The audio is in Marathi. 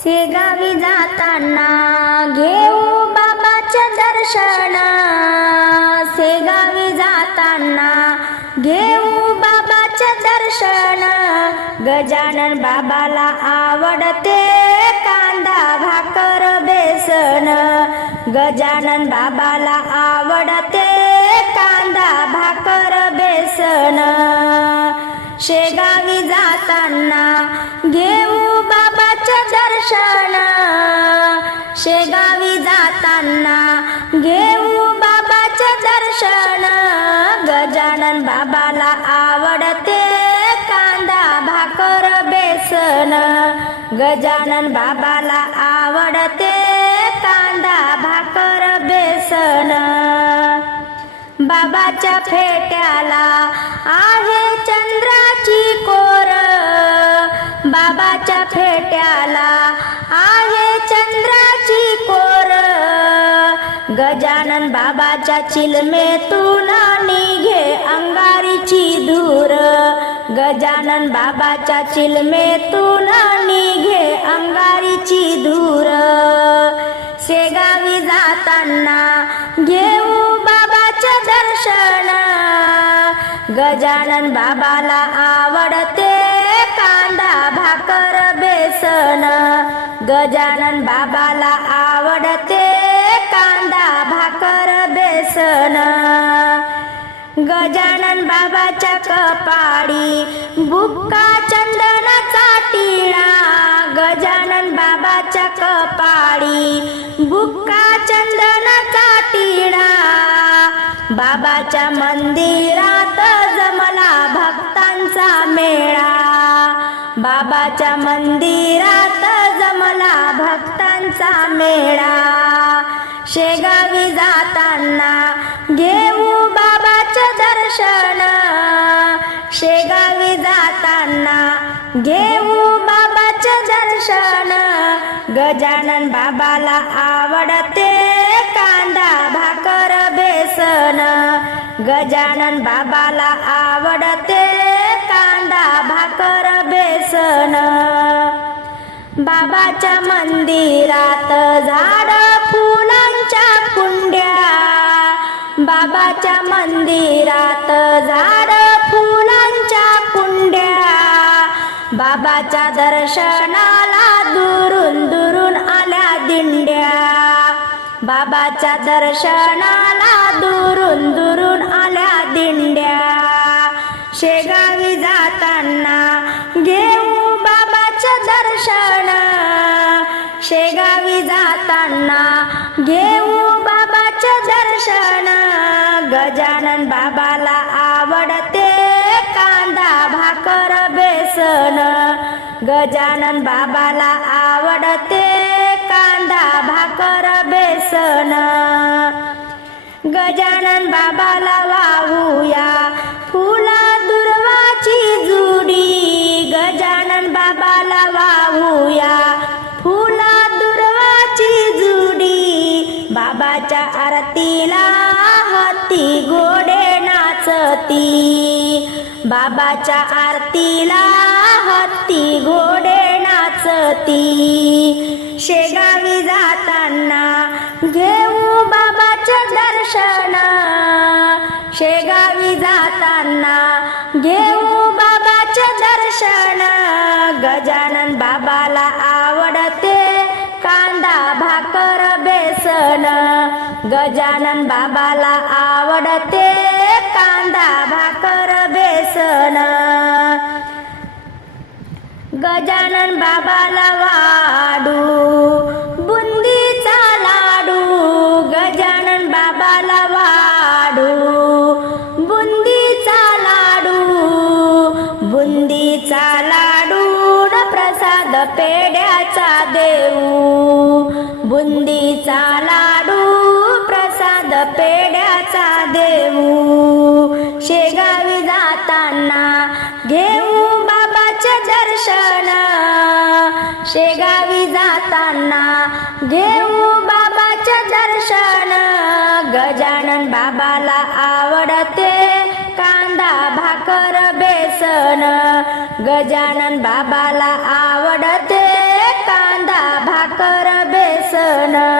शेगावी जाताना घेऊ बाबाचे दर्शन, शेगावी जाताना घेऊ बाबाचे दर्शन। गजानन बाबाला आवडते कांदा भाकर बेसन, गजानन बाबाला आवडते कांदा भाकर बेसन। शेगावी जाताना घेऊ बाबाचे दर्शन, शेगावी जाताना घेऊ बाबाचे दर्शन। गजानन बाबाला आवडते कांदा भाकर बेसन, गजानन बाबाला आवडते कांदा भाकर बेसन। बाबाच्या फेट्याला आहे चंद्राची कोर, बाबाच्या फेट्याला आहे चंद्राची कोर। गजानन बाबाच्या चिलमेतून निघे अंगारीची धूर, गजानन बाबाच्या चिलमेतून निघे अंगारीची धूर। शेगावी जाताना घेऊ बाबाचे दर्शन, गजानन बाबाला आवडते कांदा भाकर बेसन, गजानन बाबाला आवडते कांदा भाकर बेसन। गजानन बाबाच्या कपाळी बुक्का चंदनाचा टिळा, गजानन बाबाच्या कपाळी बुक्का चंदनाचा टिळा। बाबाच्या मंदिरात जमला भक्तांचा मेळा, बाबाच्या मंदिरात जमला भक्तांचा मेळा। शेगावी जाताना घेऊ बाबाचे दर्शन, शेगावी जाताना घेऊ बाबाचे दर्शन। गजानन बाबाला आवडते कांदा भाकर बेसन, गजानन बाबाला आवडते कांदा भाकर बेसन। बाबाच्या मंदिरात झाड फुलांच्या कुंड्या, बाबाच्या मंदिरात झाड फुलांच्या कुंड्या। बाबाच्या दर्शनाला दुरून दुरून आल्या दिंड्या, बाबाच्या दर्शनाला दुरून दुरून आल्या दिंड्या। शेगावी जाताना घेऊ बाबाचे दर्शन, शेगावी जाताना घेऊ बाबाचे दर्शन। गजानन बाबाला आवडते कांदा भाकर बेसन, गजानन बाबाला आवडते कांदा भाकर बेसन। गजानन बाबाला वाहूया फुला दुर्वाची जुडी, गजानन बाबाला वाहूया फुला दुर्वाची जुडी। बाबाच्या आरतीला हत्ती घोडे नाचती, बाबाच्या आरतीला हत्ती घोडे नाचती। शेगावी जाताना घेऊ बाबाचे दर्शन, शेगावी जाताना घेऊ बाबाचे दर्शन। गजानन बाबाला आवडते कांदा भाकर बेसन, गजानन बाबाला आवडते कांदा भाकर बेसन। गजानन बाबाला वाडू बुंदीचा लाडू, गजानन बाबाला वाडू बुंदीचा लाडू, बुंदीचा लाडू न प्रसाद पेड्याचा देऊ, बुंदीचा लाडू प्रसाद पेड्याचा देऊ। शेगावी जाताना घेऊ बाबाचे दर्शन, शेगावी जाताना घेऊ बाबाचे दर्शन। गजानन बाबाला आवडते कांदा भाकर बेसन, गजानन बाबाला आवडते कांदा दर्शन